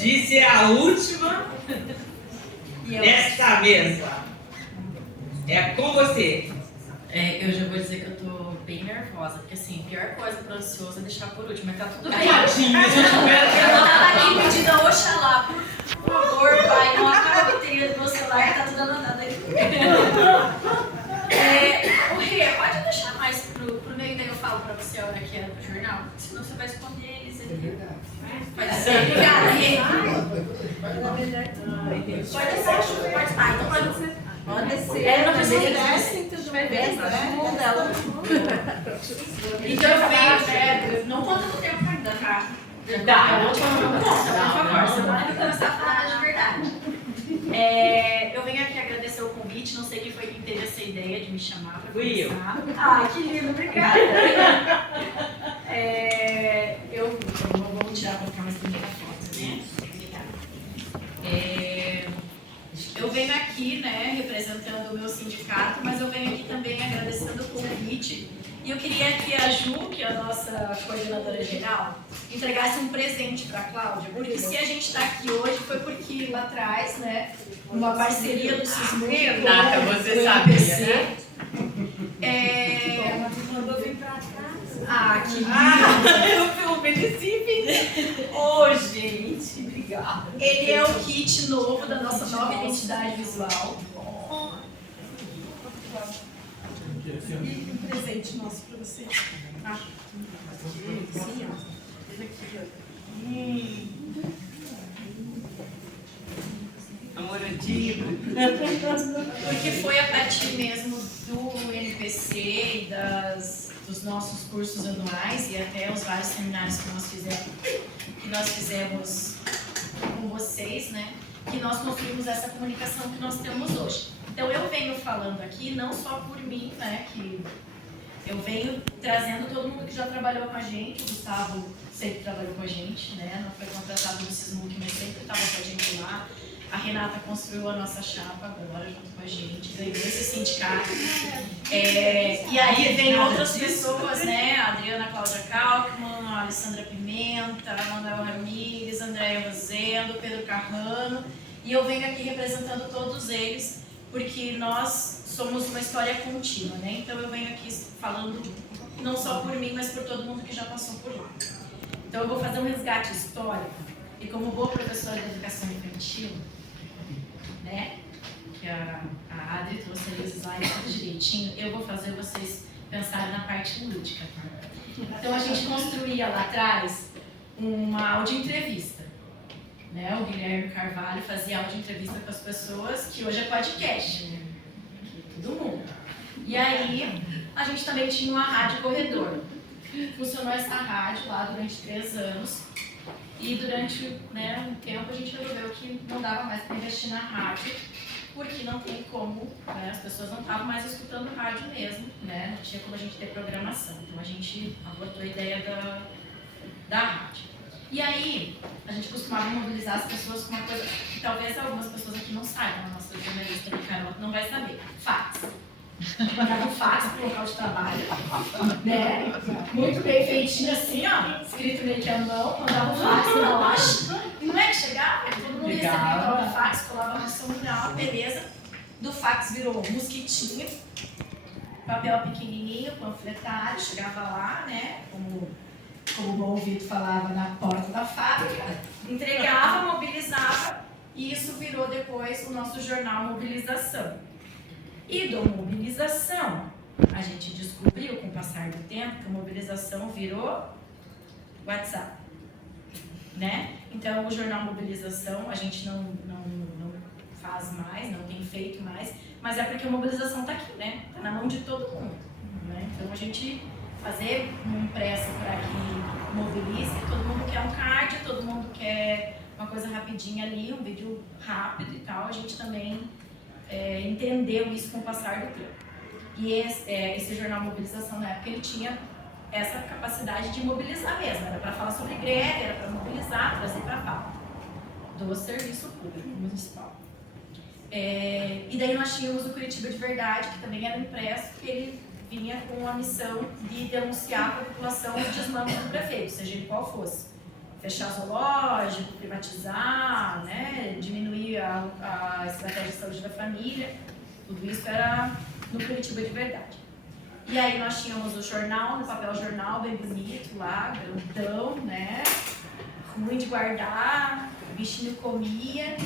disse, é a última desta mesa. É com você. Eu já vou dizer que eu tô bem nervosa, porque assim, a pior coisa pro ansioso é deixar por último, mas tá tudo bem. Tadinho, a gente espera que Eu tava aqui pedindo a Oxalá, por favor, pai, não acaba a bateria do meu celular que tá tudo anotado aí. O Rê, pode deixar mais pro meio, daí eu falo pra você a hora que era pro jornal, senão você vai esconder eles ali. Pode ser, obrigada, Rê. Pode ser, pode. Ah, então pode ser. Pode ser. Não precisa desce, tudo bem, desce. Então eu vejo, não conta no tempo ainda, tá? Tá, não conta, por favor, senão eu vou começar a falar de verdade. Eu venho aqui agradecer o convite, não sei quem foi quem teve essa ideia de me chamar para conversar. Ai, que lindo, obrigada. Vamos tirar para ficar mais bonita a foto, né? Eu venho aqui, né, representando o meu sindicato, mas eu venho aqui também agradecendo o convite. E eu queria que a Ju, que é a nossa coordenadora geral, entregasse um presente para a Cláudia, porque se a gente está aqui hoje foi porque lá atrás, né, uma parceria do Sismu com o você sabia, INPC, Mandou vir pra cá. que lindo! eu participe. Ô, gente, obrigada. Ele é o kit novo da nossa nova identidade visual. E um presente nosso pra você. Amoradinho. Porque foi a partir mesmo do NPC e dos nossos cursos anuais e até os vários seminários que nós fizemos com vocês, né? Que nós construímos essa comunicação que nós temos hoje. Então eu venho falando aqui não só por mim, né? Que eu venho trazendo todo mundo que já trabalhou com a gente. O Gustavo sempre trabalhou com a gente, né? Não foi contratado do Sismuc, mas sempre estava com a gente lá. A Renata construiu a nossa chapa agora junto com a gente, ganhou esse sindicato. E aí vem outras pessoas, né? A Adriana Cláudia Kalkman, a Alessandra Pimenta, a Manuel Ramírez, a Andréia Rosendo, Pedro Carrano. E eu venho aqui representando todos eles, porque nós somos uma história contínua, né? Então eu venho aqui falando não só por mim, mas por todo mundo que já passou por lá. Então eu vou fazer um resgate histórico, e como boa professora de educação infantil, né, que a Adri trouxe ali os slides tudo direitinho, eu vou fazer vocês pensarem na parte lúdica, tá? Então a gente construía lá atrás uma audioentrevista, né? O Guilherme Carvalho fazia audioentrevista com as pessoas, que hoje é podcast, né? Todo mundo. E aí a gente também tinha uma rádio corredor. Funcionou essa rádio lá durante 3 anos. E durante, né, um tempo a gente resolveu que não dava mais para investir na rádio, porque não tem como, né, as pessoas não estavam mais escutando rádio mesmo, né, não tinha como a gente ter programação. Então a gente abortou a ideia da rádio. E aí a gente costumava mobilizar as pessoas com uma coisa que talvez algumas pessoas aqui não saibam, a nossa jornalista de Carol não vai saber: fax. Mandava um fax pro local de trabalho, né? Muito bem feitinho assim, ó, escrito meio que à mão, mandava um fax na loja. E não é que chegava, todo mundo recebia o fax, colava no seu mural, beleza. Do fax virou mosquitinho, papel pequenininho, panfletário, chegava lá, né? Como o bom Vitor falava, na porta da fábrica, entregava, mobilizava, e isso virou depois o nosso jornal Mobilização. E do Mobilização, a gente descobriu com o passar do tempo que a mobilização virou WhatsApp, né? Então o jornal Mobilização a gente não faz mais, não tem feito mais, mas é porque a mobilização está aqui, né? Está na mão de todo mundo, né? Então a gente fazer um impresso para que mobilize, todo mundo quer um card, todo mundo quer uma coisa rapidinha ali, um vídeo rápido e tal, a gente também entendeu isso com o passar do tempo. E esse jornal Mobilização, na época, ele tinha essa capacidade de mobilizar mesmo, era para falar sobre greve, era para mobilizar, trazer para a pauta do serviço público municipal. E daí nós tínhamos o Curitiba de Verdade, que também era impresso, que ele vinha com a missão de denunciar a população o desmando do prefeito, seja ele qual fosse. fechar zoológico, privatizar, né, diminuir a estratégia de saúde da família. Tudo isso era no Curitiba de verdade. E aí nós tínhamos o jornal, no papel jornal, bem bonito lá, grandão, né, ruim de guardar, o bichinho comia.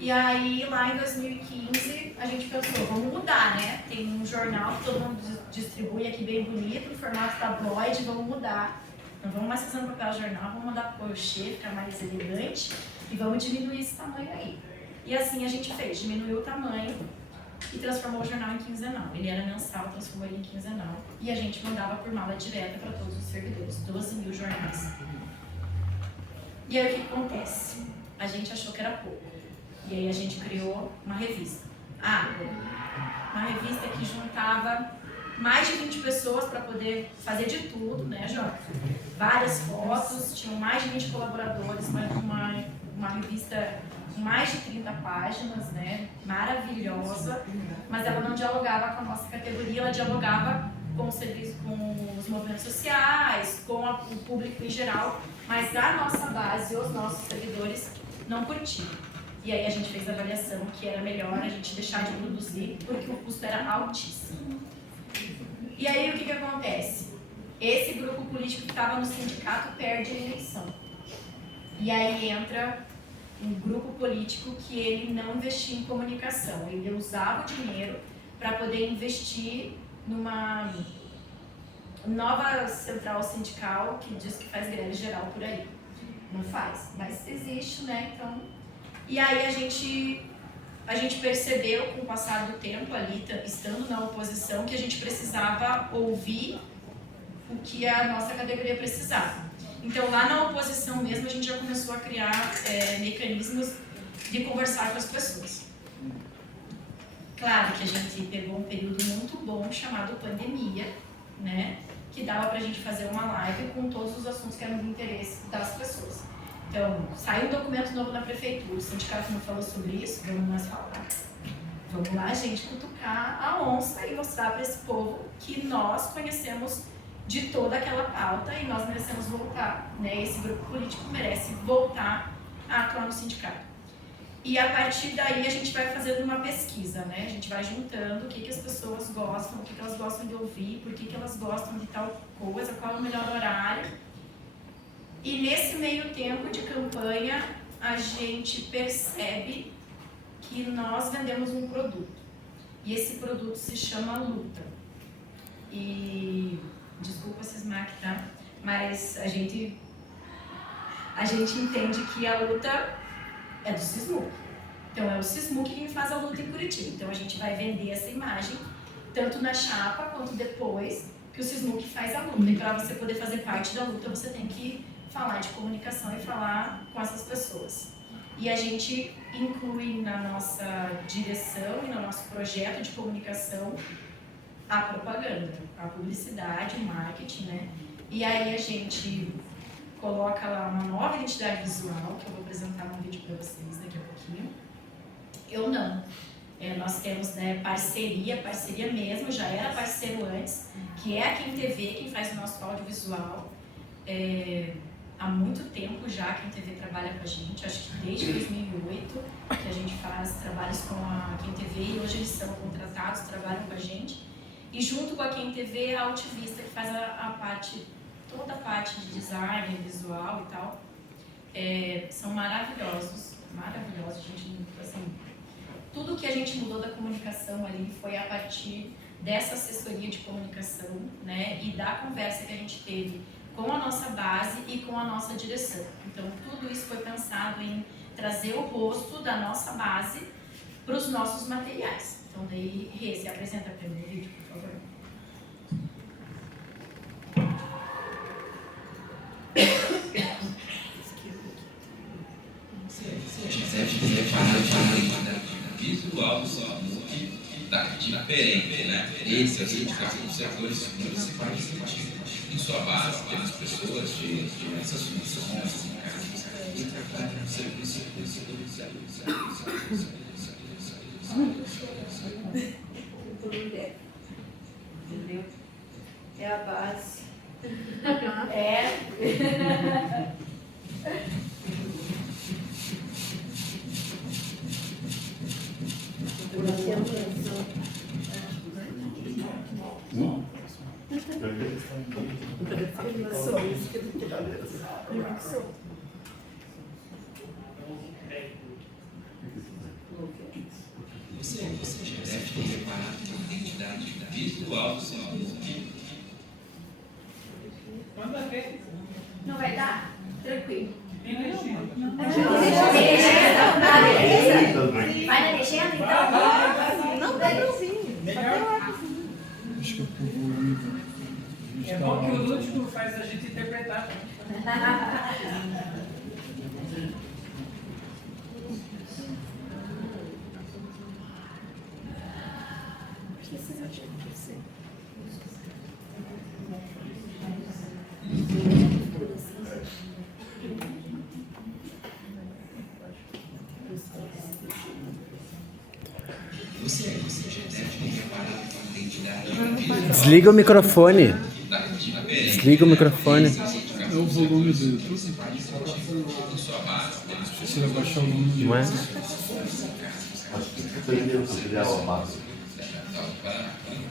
E aí lá em 2015 a gente pensou, vamos mudar, né? Tem um jornal que todo mundo distribui aqui bem bonito, no formato tabloide, vamos mudar. Não vamos mais fazer no papel jornal, vamos mudar para o crochê, ficar mais elegante e vamos diminuir esse tamanho aí. E assim a gente fez, diminuiu o tamanho e transformou o jornal em quinzenal. Ele era mensal, transformou ele em quinzenal. E a gente mandava por mala direta para todos os servidores, 12 mil jornais. E aí o que acontece? A gente achou que era pouco. E aí a gente criou uma revista. Uma revista que juntava mais de 20 pessoas para poder fazer de tudo, né, Jorge? Várias fotos, tinham mais de 20 colaboradores, uma revista com mais de 30 páginas, né? Maravilhosa, mas ela não dialogava com a nossa categoria, ela dialogava com o serviço, com os movimentos sociais, com o público em geral, mas a nossa base, os nossos servidores, não curtiam. E aí a gente fez a avaliação que era melhor a gente deixar de produzir porque o custo era altíssimo. E aí o que acontece? Esse grupo político que estava no sindicato perde a eleição. E aí entra um grupo político que ele não investia em comunicação, ele usava o dinheiro para poder investir numa nova central sindical que diz que faz greve geral por aí. Não faz, mas existe, né? Então, e aí a gente percebeu com o passar do tempo ali, estando na oposição, que a gente precisava ouvir o que a nossa categoria precisava. Então lá na oposição mesmo a gente já começou a criar mecanismos de conversar com as pessoas. Claro que a gente pegou um período muito bom chamado pandemia, né? Que dava pra gente fazer uma live com todos os assuntos que eram de interesse das pessoas. Então, saiu um documento novo na prefeitura, o sindicato não falou sobre isso, vamos nós falar. Vamos lá, gente, cutucar a onça e mostrar para esse povo que nós conhecemos de toda aquela pauta e nós merecemos voltar, né? Esse grupo político merece voltar a atuar no sindicato. E a partir daí a gente vai fazendo uma pesquisa, né? A gente vai juntando o que as pessoas gostam, o que elas gostam de ouvir, por que elas gostam de tal coisa, qual é o melhor horário. E nesse meio tempo de campanha, a gente percebe que nós vendemos um produto. E esse produto se chama luta. E desculpa cismar aqui, tá? Mas a gente entende que a luta é do Sismuc. Então é o Sismuc quem faz a luta em Curitiba. Então a gente vai vender essa imagem, tanto na chapa quanto depois que o Sismuc faz a luta. E para você poder fazer parte da luta, você tem que falar de comunicação e falar com essas pessoas. E a gente inclui na nossa direção e no nosso projeto de comunicação a propaganda, a publicidade, o marketing, né? E aí a gente coloca lá uma nova identidade visual, que eu vou apresentar num vídeo para vocês daqui a pouquinho. Eu não. Nós temos, né, parceria mesmo, já era parceiro antes, que é a Quem TV, quem faz o nosso audiovisual. Há muito tempo já a Quem TV trabalha com a gente, acho que desde 2008 que a gente faz trabalhos com a Quem TV e hoje eles são contratados, trabalham com a gente. E junto com a Quem TV, a Altivista, que faz toda a parte de design, visual e tal. São maravilhosos, gente, assim, tudo que a gente mudou da comunicação ali foi a partir dessa assessoria de comunicação, né, e da conversa que a gente teve com a nossa base e com a nossa direção. Então, tudo isso foi pensado em trazer o rosto da nossa base para os nossos materiais. Então, daí, Rê, se apresenta para mim o vídeo, por favor. Visual diferente, né? Esse é o sindicato dos setores municipais em sua base, temos pessoas de diversas funções, e trabalham no serviço Entendeu? É a base. Você já deve ter reparado que a identidade visual do seu Não vai dar? Tranquilo. Vai na legenda, então? Não, dá pra ouvir. Acho que o volume É bom que o lúdico faz a gente interpretar. Você já deve ter reparado que a identidade Desliga o microfone. Desliga o microfone. é o volume do YouTube. Você vai baixar o volume do Não é? YouTube.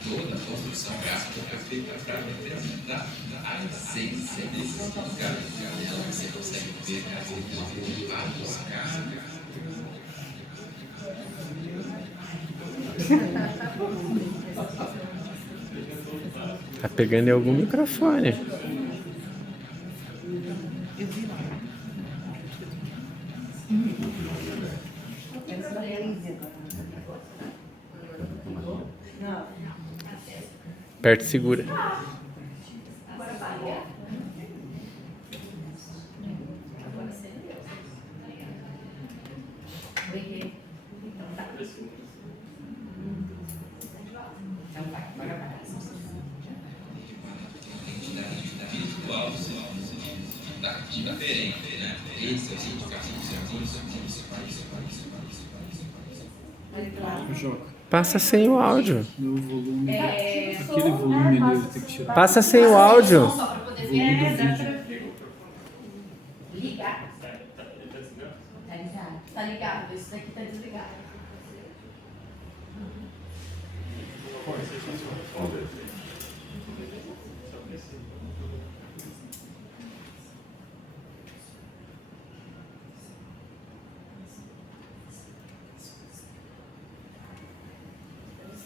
toda a construção gráfica é feita para representar a essência desse significado. Você consegue ver vários casos. Tá pegando em algum microfone. Aperta e segura. Visual diferente, né? Esse é o significado Joga. Passa sem o áudio. No volume. Aquele volume ali eu tenho que tirar. Passa sem o áudio. Só para poder Volume do ver. vídeo. Ligar. Tá ligado? Tá ligado. Isso daqui tá desligado.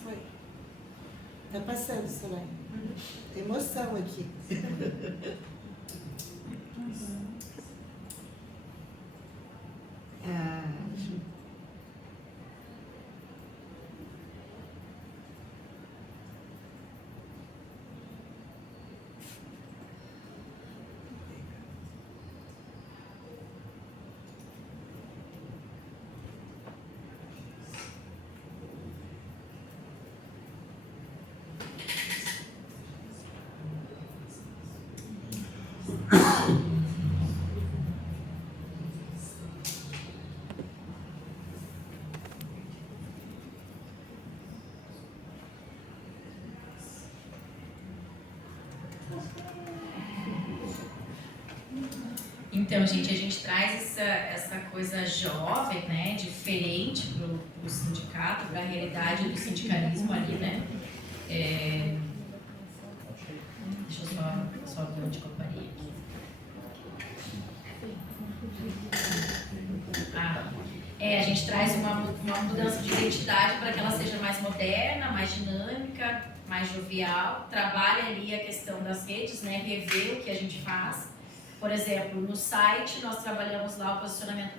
Foi. Tá passando, Soraya. Tem emoção aqui. Ah, Então, gente, a gente traz essa coisa jovem, né, diferente pro sindicato, para a realidade do sindicalismo ali, né? Deixa eu só ver onde que eu parei aqui. A gente traz uma mudança de identidade para que ela seja mais moderna, mais dinâmica, mais jovial, trabalha ali a questão das redes, né, rever o que a gente faz. Por exemplo, no site nós trabalhamos lá o posicionamento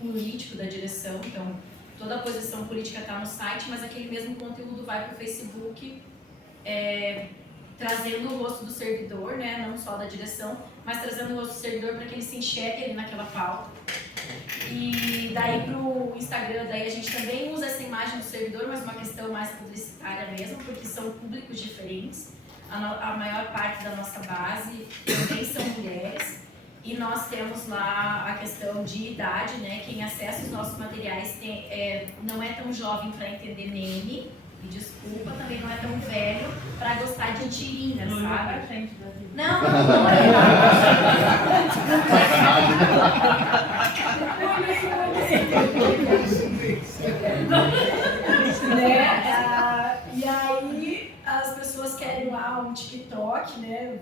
político da direção, então toda a posição política está no site, mas aquele mesmo conteúdo vai para o Facebook, trazendo o rosto do servidor, né, não só da direção, mas trazendo o rosto do servidor para que ele se enxergue ali naquela pauta. E daí para o Instagram, daí a gente também usa essa imagem do servidor, mas uma questão mais publicitária mesmo, porque são públicos diferentes. A maior parte da nossa base também são mulheres. E nós temos lá a questão de idade, né? Quem acessa os nossos materiais não é tão jovem para entender meme, e desculpa, também não é tão velho para gostar de tirinha, sabe? Não, né? E aí as pessoas querem lá um TikTok, né?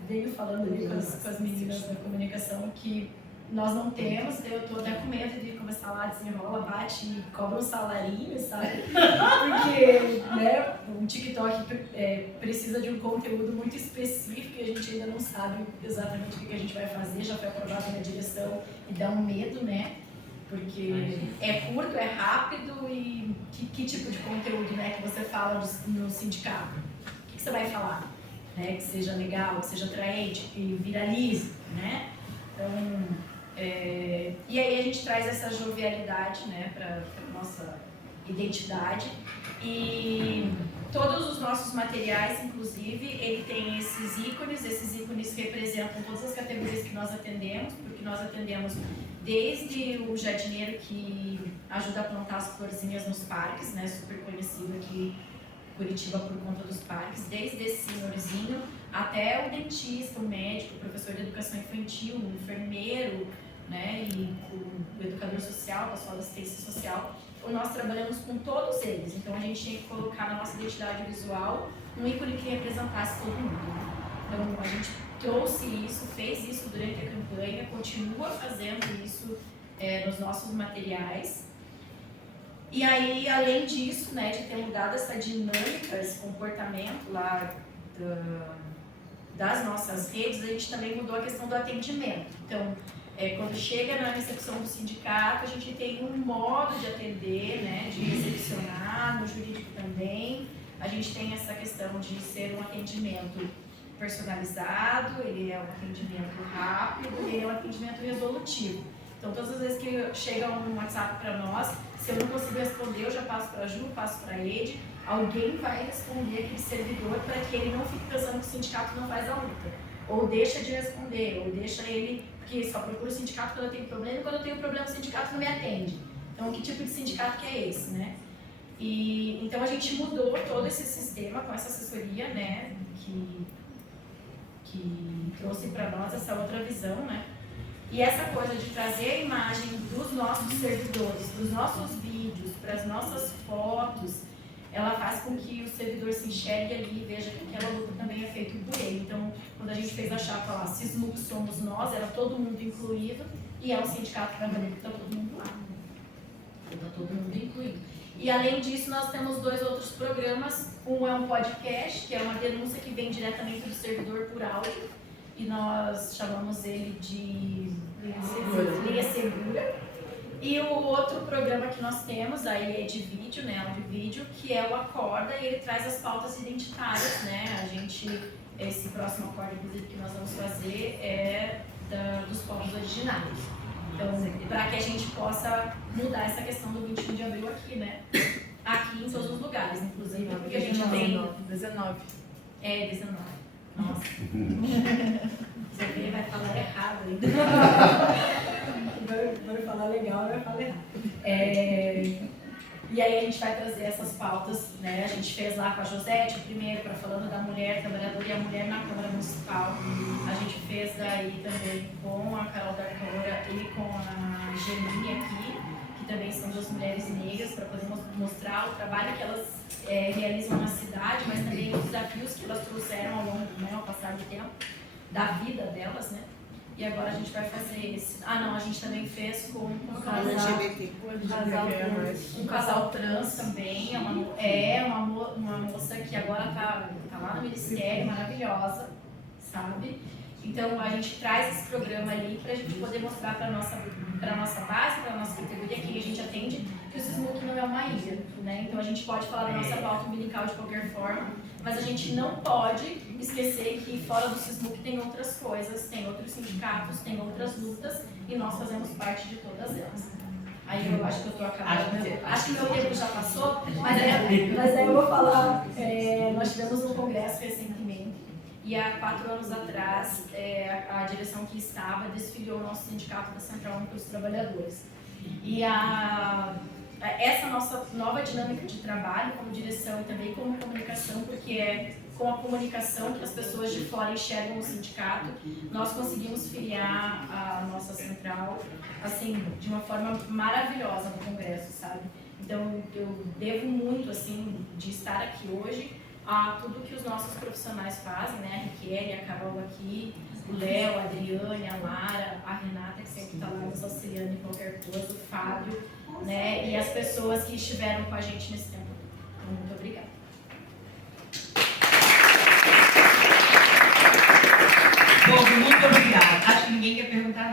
falando ali com as meninas da comunicação que nós não temos, eu tô até com medo de começar lá, desenrola, bate e cobra um salarinho, sabe? Porque, né, o TikTok precisa de um conteúdo muito específico e a gente ainda não sabe exatamente o que a gente vai fazer, já foi aprovado na direção e dá um medo, né? Porque é curto, é rápido e que tipo de conteúdo, né, que você fala no sindicato? O que você vai falar? Né, que seja legal, que seja atraente, que viralize, né? Então, e aí a gente traz essa jovialidade, né, para a nossa identidade e todos os nossos materiais, inclusive, ele tem esses ícones representam todas as categorias que nós atendemos, porque nós atendemos desde o jardineiro que ajuda a plantar as florzinhas nos parques, né, super conhecido aqui em Curitiba por conta dos parques, desde esse senhorzinho até o dentista, o médico, o professor de educação infantil, o enfermeiro, né, e o educador social, o pessoal da assistência social. Então, nós trabalhamos com todos eles, então a gente tinha que colocar na nossa identidade visual um ícone que representasse todo mundo. Então a gente trouxe isso, fez isso durante a campanha, continua fazendo isso nos nossos materiais. E aí, além disso, né, de ter mudado essa dinâmica, esse comportamento lá das nossas redes, a gente também mudou a questão do atendimento. Então, quando chega na recepção do sindicato, a gente tem um modo de atender, né, de recepcionar, no jurídico também. A gente tem essa questão de ser um atendimento personalizado, ele é um atendimento rápido, ele é um atendimento resolutivo. Então, todas as vezes que chega um WhatsApp para nós, se eu não consigo responder, eu já passo para a Ju, passo para a Ed, alguém vai responder aquele servidor para que ele não fique pensando que o sindicato não faz a luta. Ou deixa de responder, ou deixa ele, porque só procura o sindicato quando eu tenho problema, e quando eu tenho problema o sindicato não me atende. Então, que tipo de sindicato que é esse, né? E, então, a gente mudou todo esse sistema com essa assessoria, né, que trouxe para nós essa outra visão, né? E essa coisa de trazer a imagem dos nossos servidores, dos nossos vídeos, para as nossas fotos, ela faz com que o servidor se enxergue ali e veja que aquela luta também é feita por ele. Então, quando a gente fez a chapa lá, SISMUC somos nós, era todo mundo incluído, e é um sindicato que vai valer que está todo mundo lá. Está todo mundo incluído. E além disso, nós temos 2 outros programas. Um é um podcast, que é uma denúncia que vem diretamente do servidor por áudio, e nós chamamos ele de Linha Segura. E o outro programa que nós temos aí é de vídeo, né, áudio e vídeo, que é o Acorda, e ele traz as pautas identitárias, né, esse próximo Acorda, inclusive, que nós vamos fazer é dos povos originários. Então, para que a gente possa mudar essa questão do 21 de abril aqui, né, aqui em todos os lugares, inclusive, porque a gente tem... 19. É, 19. Nossa. Você vê, vai falar errado ainda. Vai falar legal, vai falar errado. E aí a gente vai trazer essas pautas, né? A gente fez lá com a Josete, o primeiro, para falando da mulher trabalhadora e a mulher na Câmara Municipal. A gente fez daí também com a Carol D'Artora e com a Geni aqui, que também são 2 mulheres negras, para poder mostrar o trabalho que elas realizam na cidade, mas também os desafios que elas trouxeram ao longo, né, ao passar do tempo, da vida delas, né? E agora a gente vai fazer esse... Ah, não, a gente também fez com um casal trans também, uma moça que agora tá lá no Ministério, maravilhosa, sabe? Então a gente traz esse programa ali para a gente poder mostrar para nossa base, para nossa categoria, quem a gente atende, que o SISMUC não é uma ilha, né? Então a gente pode falar da nossa pauta umbilical de qualquer forma, mas a gente não pode esquecer que fora do SISMUC tem outras coisas, tem outros sindicatos, tem outras lutas e nós fazemos parte de todas elas. Aí eu acho que eu estou acabando. Acho que meu tempo já passou, mas aí eu vou falar. Nós tivemos um congresso recentemente e há 4 anos atrás a direção que estava desfiliou o nosso sindicato da Central Única dos Trabalhadores. E essa nossa nova dinâmica de trabalho como direção e também como comunicação, porque é com a comunicação que as pessoas de fora enxergam o sindicato, nós conseguimos filiar a nossa central, assim, de uma forma maravilhosa no Congresso, sabe? Então, eu devo muito, assim, de estar aqui hoje a tudo que os nossos profissionais fazem, né? A Riquelme, a Carol aqui, o Léo, a Adriane, a Lara, a Renata, que sempre está lá nos auxiliando em qualquer coisa, o Fábio, né? E as pessoas que estiveram com a gente nesse tempo. Então, muito obrigada.